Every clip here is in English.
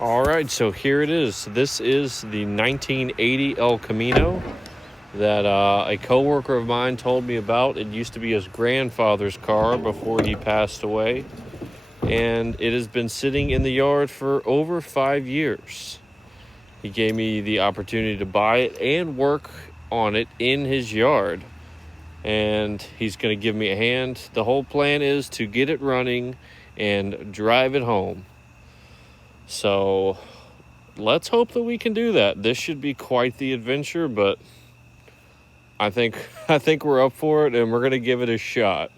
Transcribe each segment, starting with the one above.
All right, so here it is. This is the 1980 El Camino that a coworker of mine told me about. It used to be his grandfather's car before he passed away, and it has been sitting in the yard for over 5 years. He gave me the opportunity to buy it and work on it in his yard, and he's going to give me a hand. The whole plan is to get it running and drive it home. So let's hope that we can do that. This should be quite the adventure, but I think we're up for it, and we're going to give it a shot.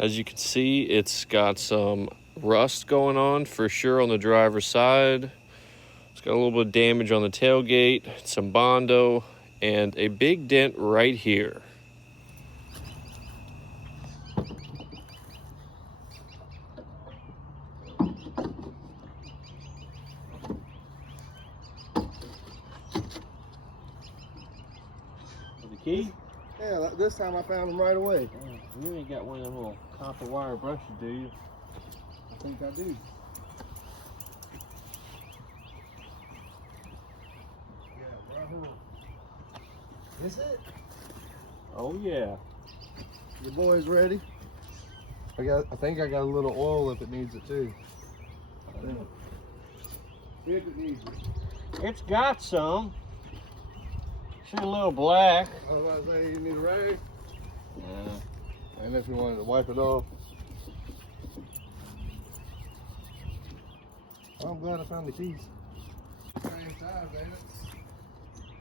As you can see, it's got some rust going on for sure on the driver's side. It's got a little bit of damage on the tailgate, some Bondo, and a big dent right here. The key? Yeah, this time I found them right away. You ain't got one of them little copper wire brushes, do you? I think I do. Yeah, right here. Is it? Oh yeah. Your boy's ready. I think I got a little oil if it needs it too. If it needs it. It's got some. She's a little black. I was about to say you need a rag. Yeah. And if you wanted to wipe it off. I'm glad I found the keys. Same size, ain't it?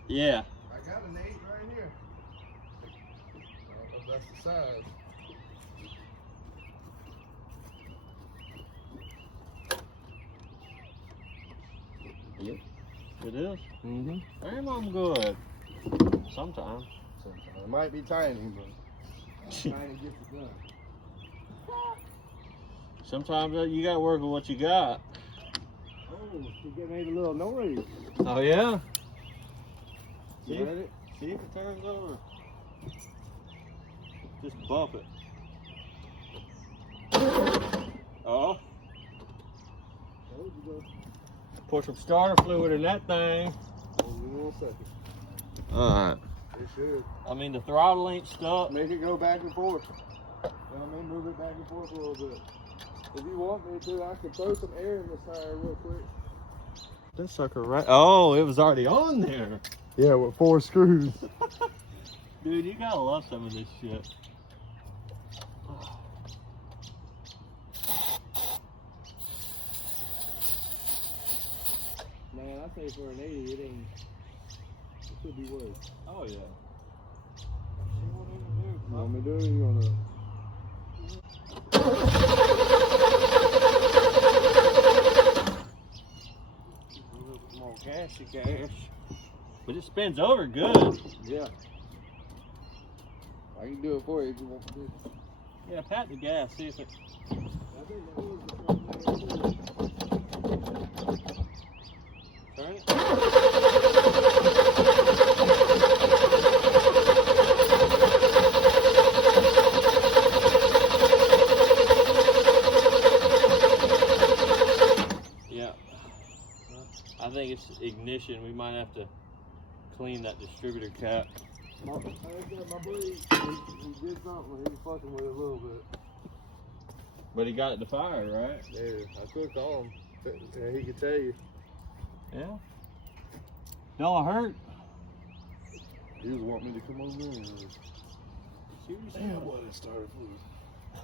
Yeah. I got an 8 right here. I don't know if that's the size. Yep. It is. Mm-hmm. Damn, I'm good. Sometimes. It might be tiny, but tiny gets it done. Sometimes you gotta work with what you got. Oh, she made a little noise. Oh yeah? You See? ready? See if it turns over. Just bump it. Oh. There you go. Pour some starter fluid in that thing. Hold it in a second. Alright. It should. I mean, the throttle ain't stuck. Make it go back and forth. You know what I mean? Move it back and forth a little bit. If you want me to, I can throw some air in this tire real quick. That sucker right. Oh, it was already on there. Yeah, with 4 screws. Dude, you gotta love some of this shit. Man, I say for an 80, it ain't. It could be worse. Oh yeah. You want me to do it? Or you want to? A little bit more gassy gas. But it spins over good. Yeah. I can do it for you if you want to do it. Yeah, pat the gas, see if it. I think that was the front leg too. Turn it. Yeah. I think it's ignition. We might have to clean that distributor cap. My buddy, he did something. He was fucking with it a little bit. But he got it to fire, right? Yeah, I cooked on him. Yeah, he could tell you. Yeah. Don't hurt. He was wanting me to come over there. Damn, boy, that started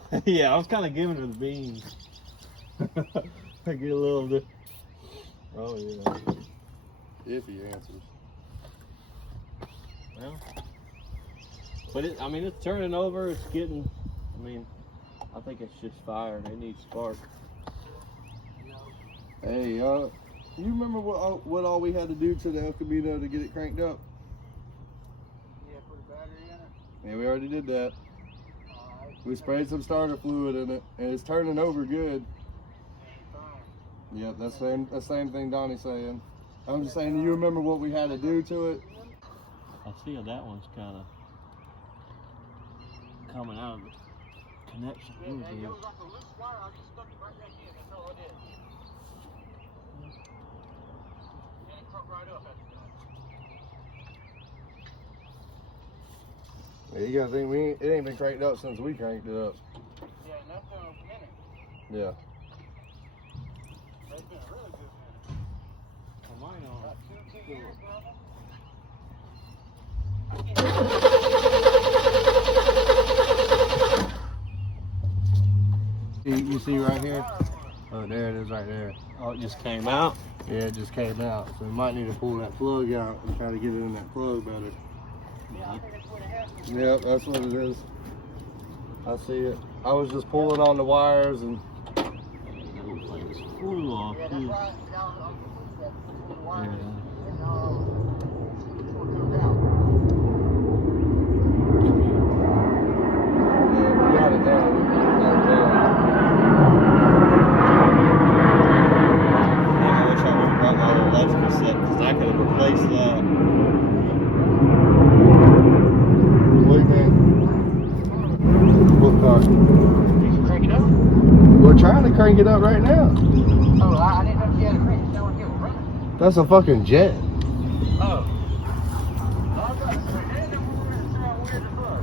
fluid. Yeah, I was kind of giving her the beans. I get a little bit. Oh yeah. If he answers. Well, but I mean, it's turning over. It's getting. I mean, I think it's just fire. It needs spark. Hey, you remember what all we had to do to the El Camino to get it cranked up? Yeah, put a battery in it. Yeah, we already did that. We sprayed some starter fluid in it, and it's turning over good. Yeah, that's the same thing Donnie's saying. I'm just saying, you remember what we had to do to it? I feel that one's kind of coming out of it. connection. Yeah, man, it was off a loose wire. I just stuck it right back in. That's all I did. And it cranked right up after that. Yeah, you gotta think it ain't been cranked up since we cranked it up. Yeah, and that's been a minute. Yeah. That's been a really good minute. Well, mine are. About 2 years, brother. You see right here? Oh, there it is right there. Oh, it just came out. Yeah, it just came out. So we might need to pull that plug out and try to get it in that plug better. Yeah, I think that's what it has. Yep, that's what it is. I see it. I was just pulling on the wires and Full off. Yeah, that's why I got on the wire. Yeah. And, before it comes out. yeah, we got it now. I wish I would have brought my old electrical set because I could have replaced that. What do you think? What car? You can crank it up? We're trying to crank it up right now. Oh, I didn't know if you had a crank. It's not here. Running. That's a fucking jet. Oh. I got it. And then we're going to try where the plug.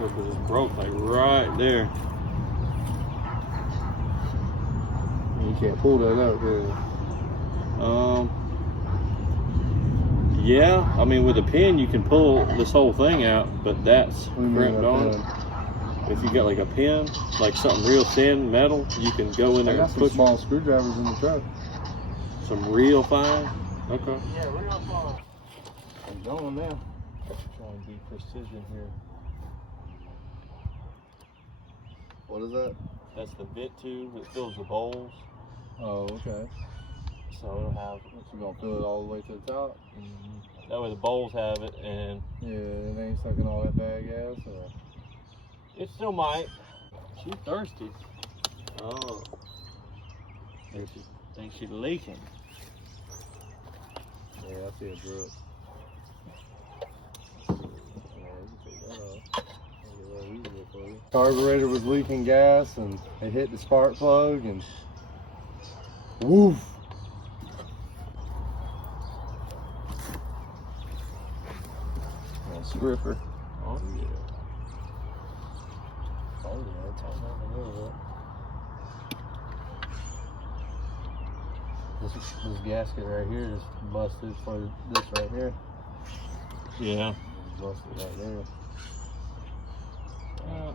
It just broke like right there. You can't pull that out, can you? Yeah, I mean with a pin you can pull this whole thing out, but that's What do you mean crimped a on. pin? If you got like a pin, like something real thin metal, you can go in I there got and some put small screwdrivers in the truck. some real fine. Okay. Yeah, real small. I'm going now. Trying to be precision here. What is that? That's the bit tube that fills the bowls, Oh, okay. so it'll have. You gonna fill it all the way to the top? That way the bowls have it, and Yeah, it ain't sucking all that bad gas, or? it still might. She's thirsty. Oh. Thinks she's leaking. Yeah, I see a drip. Yeah, you can take that off. Make it a little easier for you. Carburetor was leaking gas, and it hit the spark plug, and woof. Scripper. Oh yeah. Oh yeah, it's all over a little bit. This gasket right here is busted for this right here. Yeah. It's busted right there.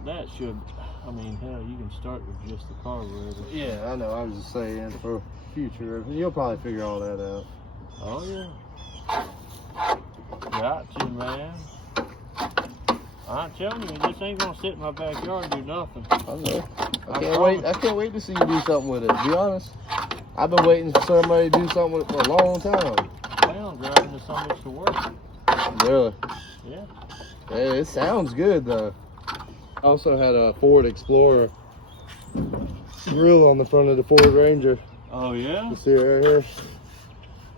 That should. I mean, hell, you can start with just the carburetor. Yeah, I know. I was just saying for future. You'll probably figure all that out. Oh yeah. Got you, man. I'm telling you, this ain't gonna sit in my backyard and do nothing. I know. I can't wait to see you do something with it. To be honest, I've been waiting for somebody to do something with it for a long time. Well, I'm driving this so much to work. Really? Yeah. Hey, it sounds good though. I also had a Ford Explorer grill on the front of the Ford Ranger. Oh yeah. You see it right here?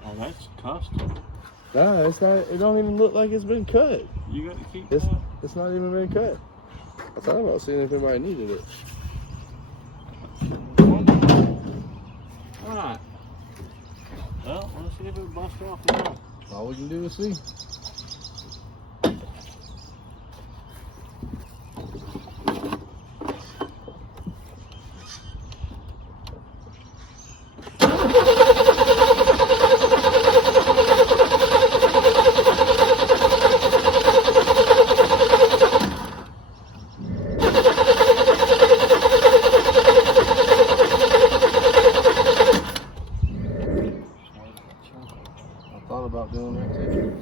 Oh, that's custom. Nah, it's not. It don't even look like it's been cut. You got to keep It's that. it's not even been cut. I thought about seeing if anybody needed it. Alright. Well, let's see if it busts off now. All we can do is see. I thought about doing that too.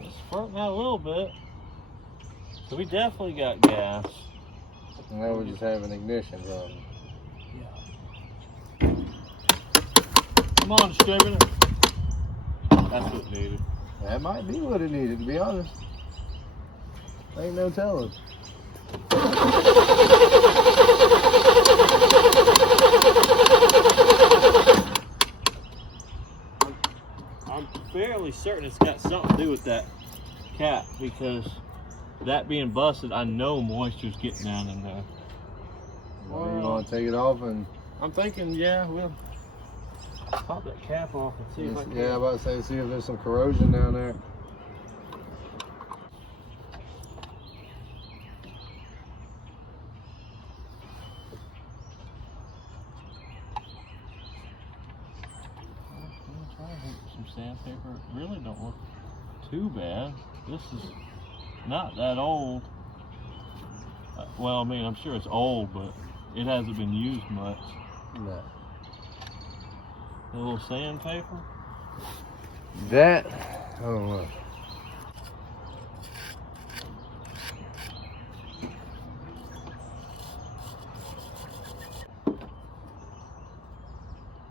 It's squirting out a little bit. So we definitely got gas. And now we just have an ignition problem. Come on, distributor. That's what needed. That might be what it needed, to be honest. Ain't no telling. I'm fairly certain it's got something to do with that cap, because that being busted, I know moisture's getting down in there. Well, you want to take it off and... I'm thinking, yeah, we'll pop that cap off and see if I can. Yeah, I'm about to say, see if there's some corrosion down there. I'm trying to hit some sandpaper. It really don't look too bad. This is not that old. Well, I mean, I'm sure it's old, but it hasn't been used much. No. A little sandpaper. That, I don't know.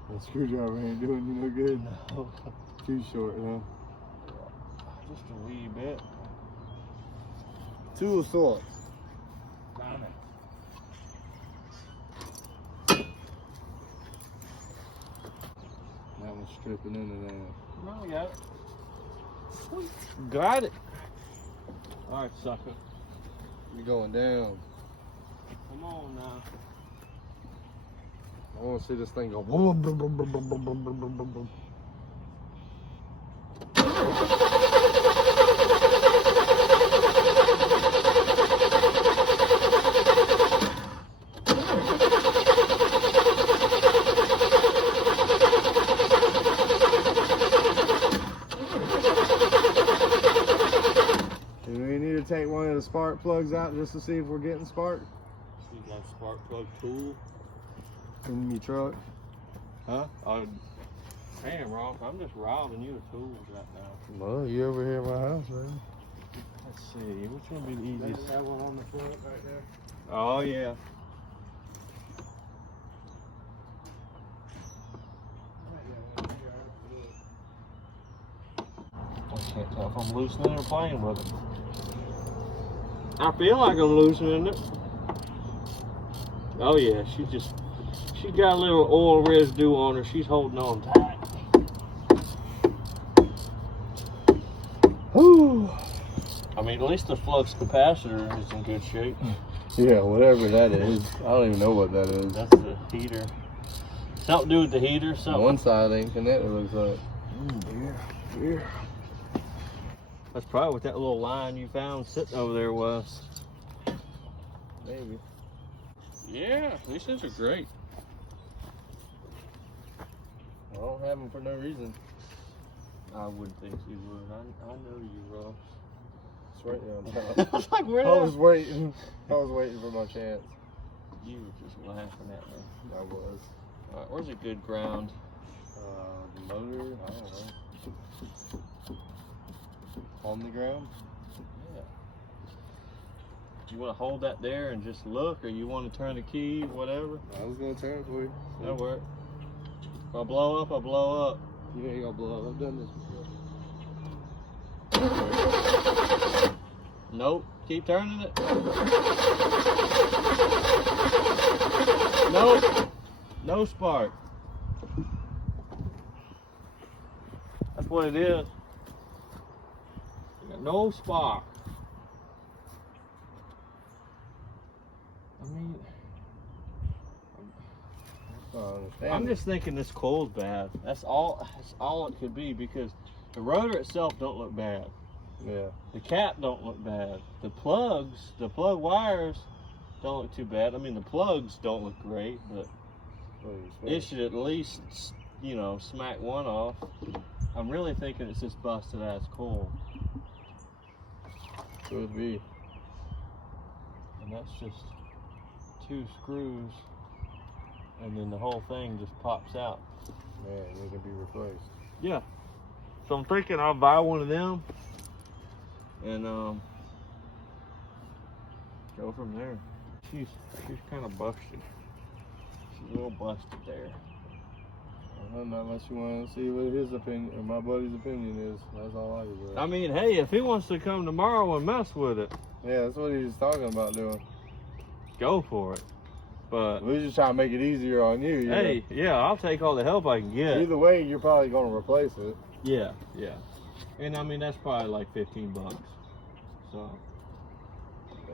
The screwdriver ain't doing you no good. No. Too short, huh? Just a wee bit. Tool sorts. Damn it. That one's stripping into that. No, we got it. Sweet. Got it. All right, sucker. You're going down. Come on now. I want to see this thing go boom, boom, boom, boom, boom, boom, boom, boom, boom, boom, boom. Do we need to take one of the spark plugs out just to see if we're getting spark You got a spark plug tool? in your truck? Huh? Damn, Ross, I'm just robbing you of tools right now. Well, you over here at my house, man. Let's see, which one would be the easiest? That one on the front right there. Oh, yeah. I can't tell if I'm loosening or playing with it. I feel like I'm loosening it. Oh yeah, she's got a little oil residue on her. She's holding on tight. Whew. I mean, at least the flux capacitor is in good shape. Yeah, whatever that is. I don't even know what that is. That's the heater. Something to do with the heater. Something. One side ain't connected, looks like. Here. That's probably what that little line you found sitting over there was. Maybe. Yeah, these things are great. I don't have them for no reason. I wouldn't think you would. I know you, Ross. It's right there on top. I was like, where I was waiting. I was waiting for my chance. You were just laughing at me. I was. All right, where's a good ground? The motor, I don't know. On the ground? Yeah. You want to hold that there and just look, or you want to turn the key, whatever? I was gonna turn it for you. That'll work. If I blow up, I blow up. You ain't gonna blow up. I've done this before. Nope. Keep turning it. Nope. No spark. That's what it is. You got no spark. I mean, I don't understand. I'm just thinking this coil's bad. That's all it could be, because the rotor itself don't look bad. Yeah. The cap don't look bad. The plug wires don't look too bad. I mean, the plugs don't look great, but it should at least, you know, smack one off. I'm really thinking it's this busted ass coil. Could be. And that's just 2 screws, and then the whole thing just pops out. Man, it can be replaced. Yeah. So I'm thinking I'll buy one of them and Go from there. She's kind of busted. She's a little busted there. Not unless you want to see what his opinion or my buddy's opinion is. That's all I can do. I mean, hey, if he wants to come tomorrow and mess with it, Yeah, that's what he was talking about doing. go for it. But We just trying to make it easier on you. hey, yeah, I'll take all the help I can get. Either way, you're probably going to replace it. Yeah, yeah. And I mean, that's probably like $15. So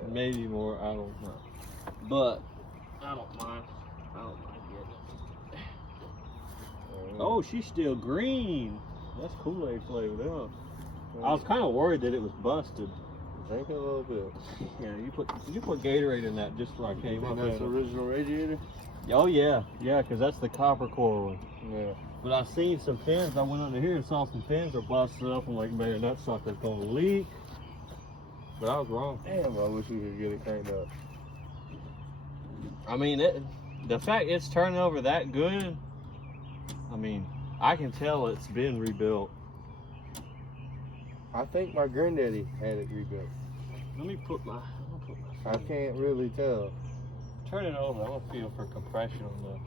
maybe more, I don't know. But I don't mind. I don't mind getting it. Oh, she's still green. That's Kool-Aid flavor though. I was kind of worried that it was busted. Drink it a little bit. Yeah, you put Gatorade in that just before I came up. That's the original radiator? Oh yeah, yeah, because that's the copper core one. Yeah. But I seen some fins. I went under here and saw some fins are busted up. I'm like, man, that sucker's gonna leak. But I was wrong. Damn, I wish we could get it cranked up. I mean, the fact it's turning over that good, I mean, I can tell it's been rebuilt. I think my granddaddy had it rebuilt. Let me put my. I can't really tell. Turn it over. I want to feel for compression on this.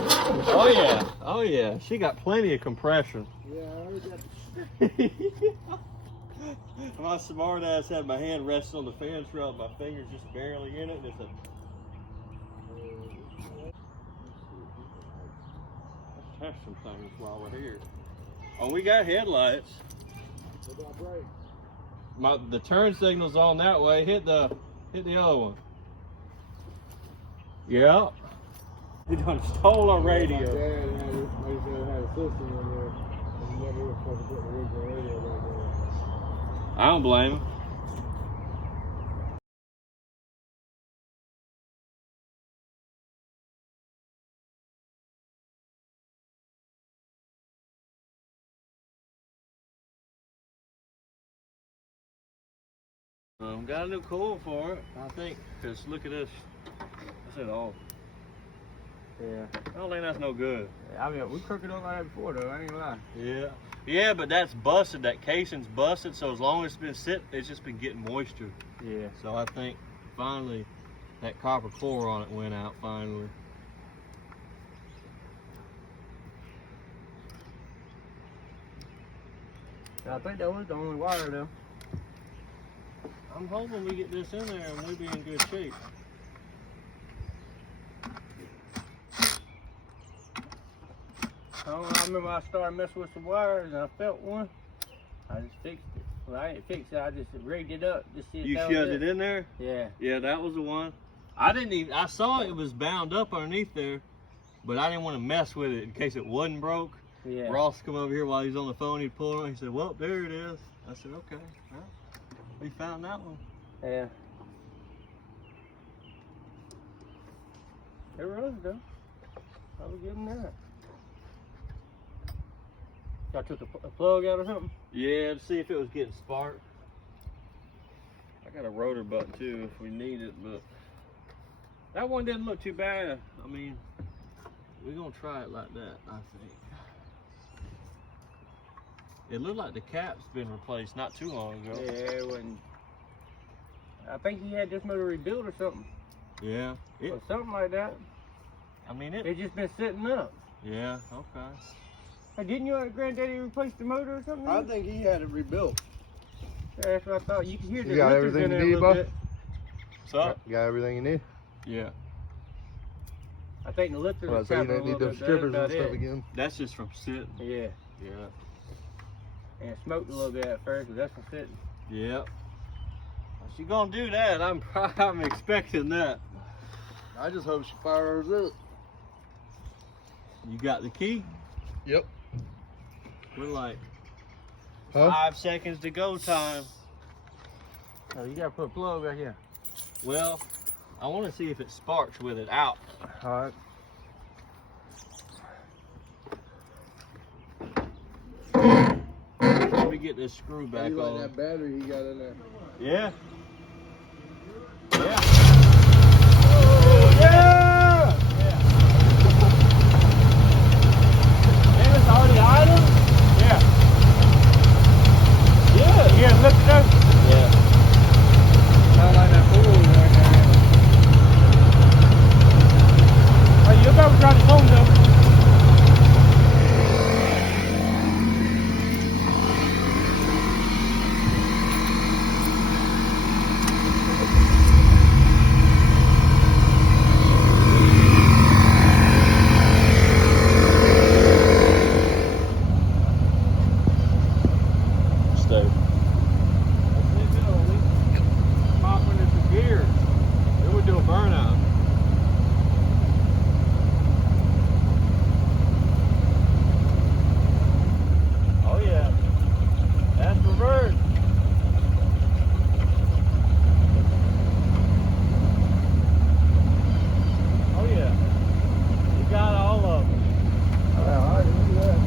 Oh yeah, oh yeah. She got plenty of compression. Yeah, I heard that. My smart ass had my hand resting on the fan strut, my fingers just barely in it, and it's a. Let's test some things while we're here. Oh, we got headlights. What about brake? The turn signal's on that way. Hit the other one. Yeah. You done stole our radio. My dad had it. I used to have a system in there. And never was supposed to put the original radio back in. I don't blame him. Got a new coil for it, I think, because look at this. That's it all. Yeah. I don't think that's no good. I mean, we cooked it up like that before, though. I ain't gonna lie. Yeah. Yeah, but that's busted. That casing's busted, so as long as it's been sitting, it's just been getting moisture. Yeah. So I think finally that copper core on it went out finally. I think that was the only wire, though. I'm hoping we get this in there and we'll be in good shape. I remember I started messing with some wires and I felt one. I just fixed it. Well, I didn't fix it. I just rigged it up to see if You that shoved was it in there? Yeah. Yeah, that was the one. I saw it was bound up underneath there, but I didn't want to mess with it in case it wasn't broke. Yeah. Ross come over here while he's on the phone, he'd pull it on, he said, well, there it is. I said, okay, well, we found that one. Yeah. It runs, though. I was getting that. Y'all took a plug out or something? Yeah, to see if it was getting sparked. I got a rotor button too if we need it, but that one didn't look too bad. I mean, we're gonna try it like that, I think. It looked like the cap's been replaced not too long ago. Yeah, it wasn't. I think he had this motor rebuilt or something. Yeah. Or something like that. I mean, It's just been sitting up. Yeah, okay. Hey, didn't your granddaddy replace the motor or something? I think he had it rebuilt. Yeah, that's what I thought. You can hear the got lifters everything in there you a need, little bud? bit. So? You got everything you need? Yeah. I think the lifters Well, are so you tapping a don't need little those bit. That's strippers and about stuff it. again? That's just from sitting. Yeah. Yeah. And it smoked a little bit at first, but that's from sitting. Yep. If she gonna do that, I'm expecting that. I just hope she fires up. You got the key? Yep. We're like Huh? 5 seconds to go time. Oh, you gotta put a plug right here. Well, I want to see if it sparks with it out. All right. Let me get this screw How back you like on. that battery he got in there? Yeah. Yeah. Yeah! And it's already idle? Yeah. stay. That's it, only popping at the gears. It would do a burnout. Oh yeah, that's reverse. Oh yeah, you got all of them. Yeah, I knew that.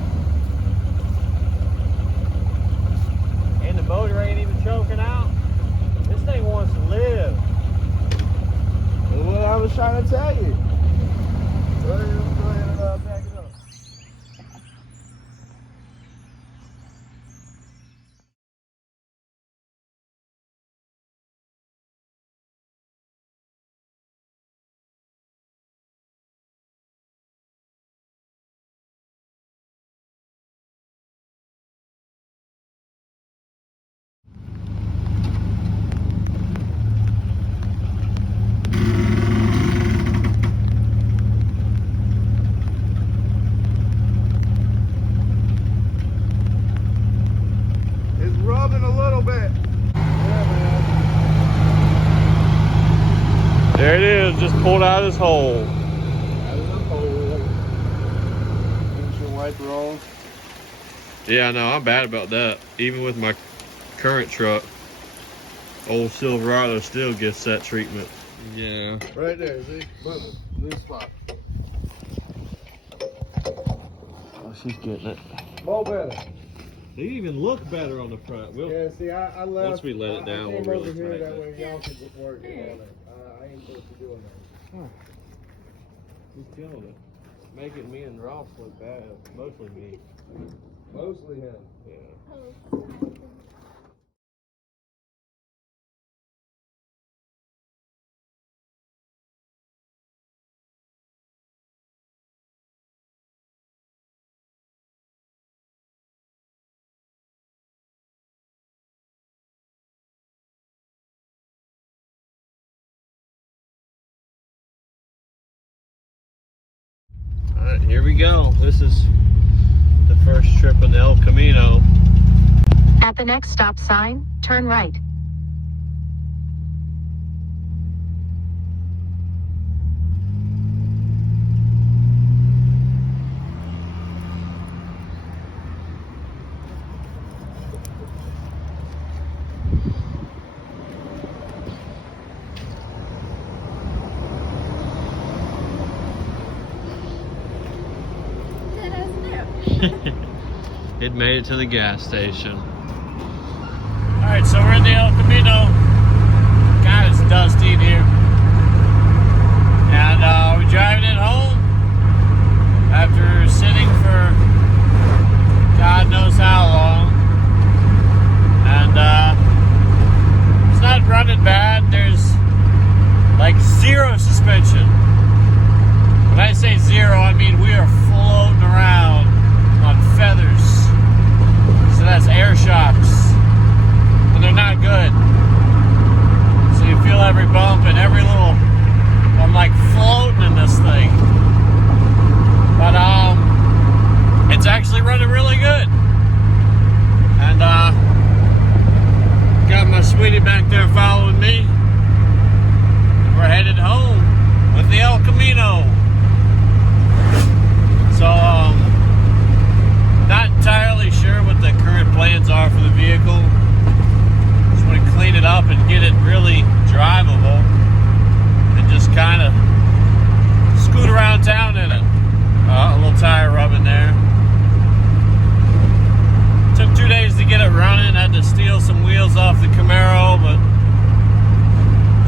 And the motor ain't even choking out. This thing wants to live. That's what I was trying to tell you. Go ahead and back it up. It's rubbing a little bit. Yeah, man. There it is, just pulled out his hole. Out of the hole. Windshield wiper on. Yeah, I know, I'm bad about that. Even with my current truck, old Silverado still gets that treatment. Yeah. Right there, see? Boom. New spot. Oh, she's getting it. More better. They even look better on the front. Yeah, see, I left. Once we let it down, I we'll came really over here tighten that it. way y'all could work it on it. I ain't supposed to doing that. He's killing it. Making me and Ross look bad. Mostly me. Mostly him. Yeah. Alright, here we go. This is the first trip on the El Camino. At the next stop sign, turn right. It made it to the gas station. Alright, so we're in the El Camino. God, it's dusty in here. And we're driving it home after sitting for God knows how long. And it's not running bad. There's like zero suspension. When I say zero, I mean we are floating around on feathers. So that's air shocks. And they're not good. So you feel every bump and every little, I'm like floating in this thing. But it's actually running really good. And got my sweetie back there following me. And we're headed home with the El Camino. So not entirely sure what the current plans are for the vehicle. Just want to clean it up and get it really drivable and just kind of scoot around town in it. A little tire rubbing there. Took 2 days to get it running. Had to steal some wheels off the Camaro, but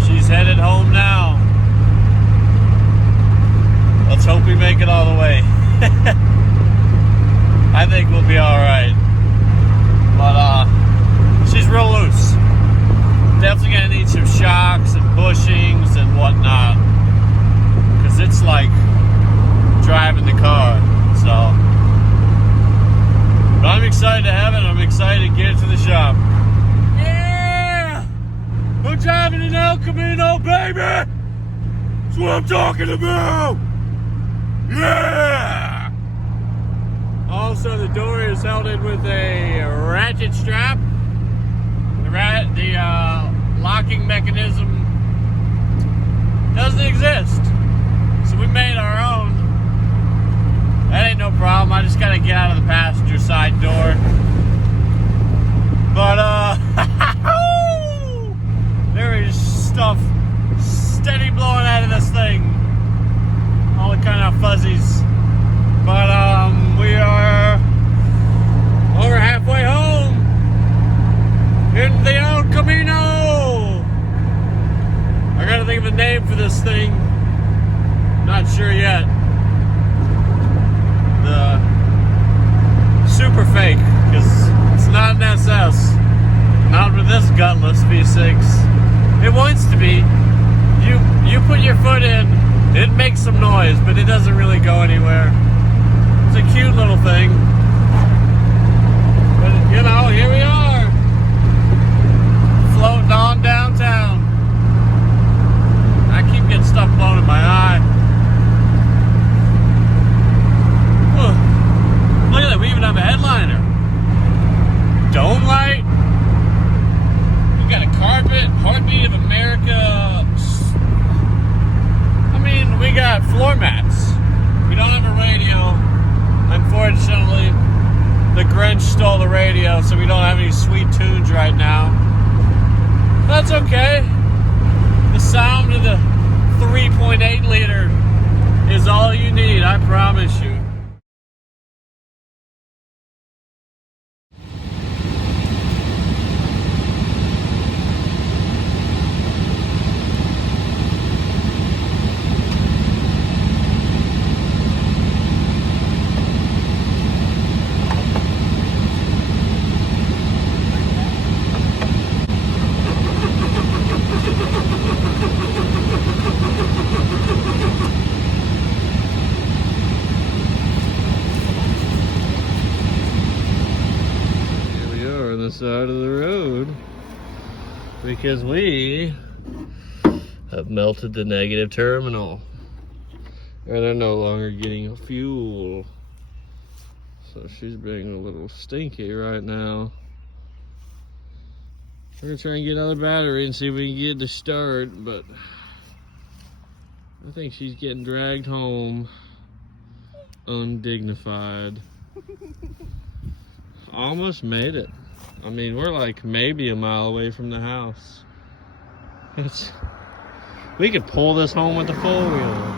she's headed home now. Let's hope we make it all the way. I think we'll be alright. But she's real loose. Definitely gonna need some shocks and bushings and whatnot. Cause it's like driving the car. So but I'm excited to have it. I'm excited to get it to the shop. Yeah! I'm driving an El Camino, baby! That's what I'm talking about! Yeah! Also, the door is held in with a ratchet strap. locking mechanism doesn't exist. So we made our own. That ain't no problem. I just gotta get out of the passenger side door. But there is stuff steady blowing out of this thing. All the kind of fuzzies. But we are over halfway home in the El Camino. I gotta think of a name for this thing. Not sure yet. The super fake, because it's not an SS. Not with this gutless V6. It wants to be. You put your foot in, it makes some noise, but it doesn't really go anywhere. It's a cute little thing. But you know, here we are. Floating on downtown. I keep getting stuff blown in my eye. Whew. Look at that, we even have a headliner. Dome light. We got a carpet, Heartbeat of America. I mean, we got floor mats. We don't have a radio. Unfortunately, the Grinch stole the radio, so we don't have any sweet tunes right now. That's okay. The sound of the 3.8 liter is all you need, I promise you. Side of the road because we have melted the negative terminal and are no longer getting fuel, so she's being a little stinky right now. We're gonna try and get another battery and see if we can get it to start, but I think she's getting dragged home undignified. Almost made it. I mean, we're like maybe a mile away from the house. We could pull this home with the four-wheeler.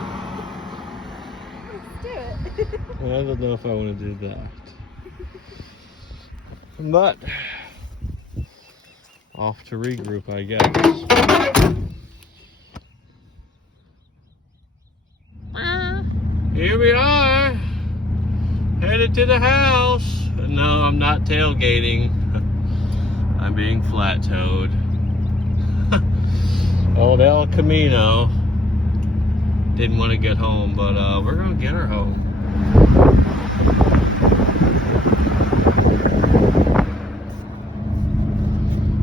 Let's do it. I don't know if I want to do that. But, off to regroup, I guess. Here we are, headed to the house. No, I'm not tailgating. I'm being flat-toed. Old El Camino didn't want to get home, but we're gonna get her home.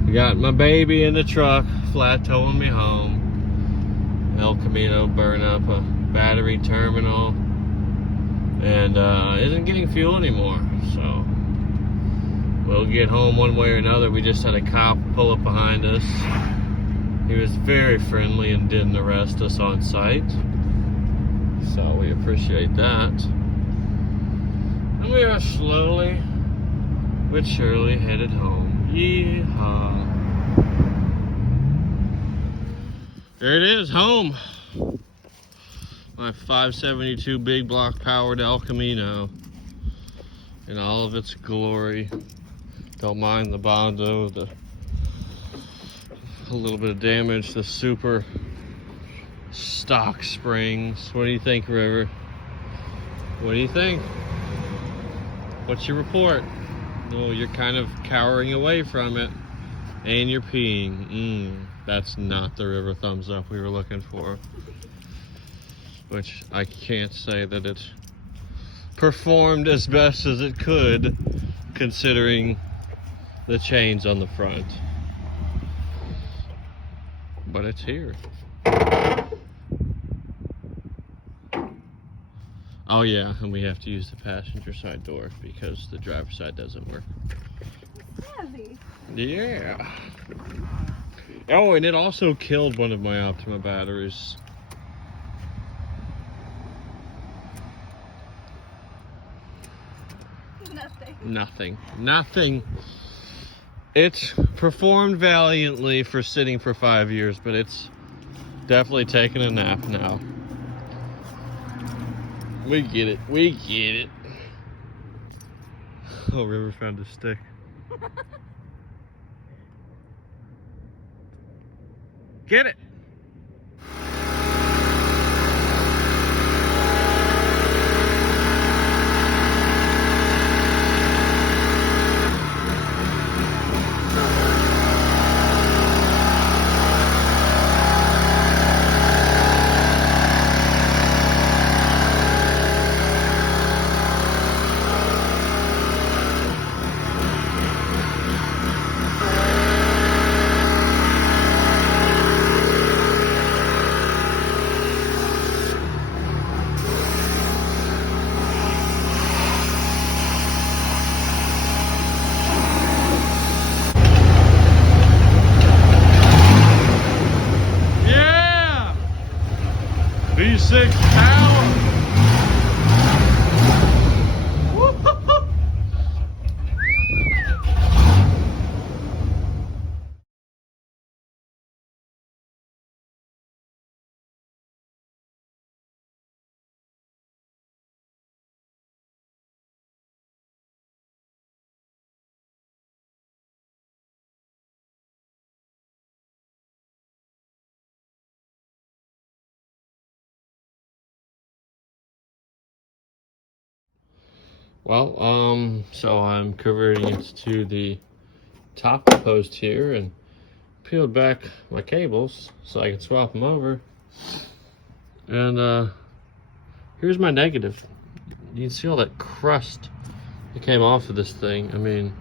I got my baby in the truck, flat-towing me home. El Camino burned up a battery terminal and isn't getting fuel anymore, so we'll get home one way or another. We just had a cop pull up behind us. He was very friendly and didn't arrest us on sight, so we appreciate that. And we are slowly but surely headed home. Yeehaw. There it is, home. My 572 big block powered El Camino in all of its glory. Don't mind the Bondo, a little bit of damage, the super stock springs. What do you think, River? What do you think? What's your report? Oh, you're kind of cowering away from it, and you're peeing. That's not the River thumbs up we were looking for. Which I can't say that it performed as best as it could, considering the chains on the front. But it's here. Oh yeah, and we have to use the passenger side door because the driver's side doesn't work. It's heavy. Yeah. Oh, and it also killed one of my Optima batteries. Nothing. It's performed valiantly for sitting for 5 years, but it's definitely taking a nap now. We get it. Oh, River found a stick. Get it! V6 power. Well, so I'm converting it to the top post here and peeled back my cables so I can swap them over. And here's my negative. You can see all that crust that came off of this thing. I mean,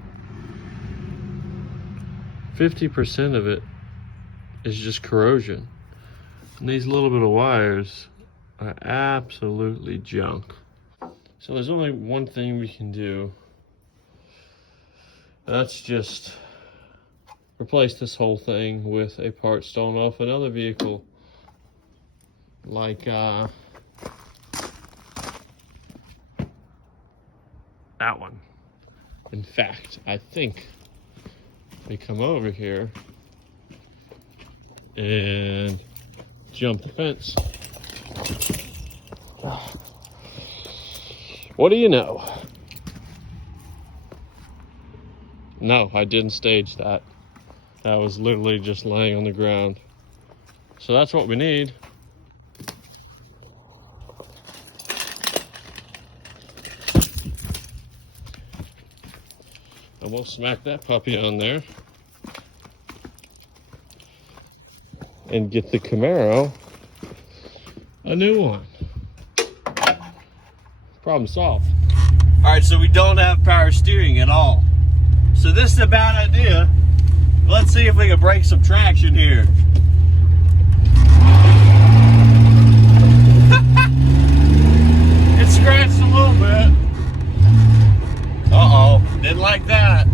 50% of it is just corrosion. And these little bit of wires are absolutely junk. So there's only one thing we can do. That's just replace this whole thing with a part stolen off another vehicle. Like that one. In fact, I think we come over here and jump the fence. What do you know? No, I didn't stage that. That was literally just laying on the ground. So that's what we need. And we'll smack that puppy on there. And get the Camaro a new one. Problem solved. All right, so we don't have power steering at all. So this is a bad idea. Let's see if we can break some traction here. It scratched a little bit. Uh-oh, didn't like that.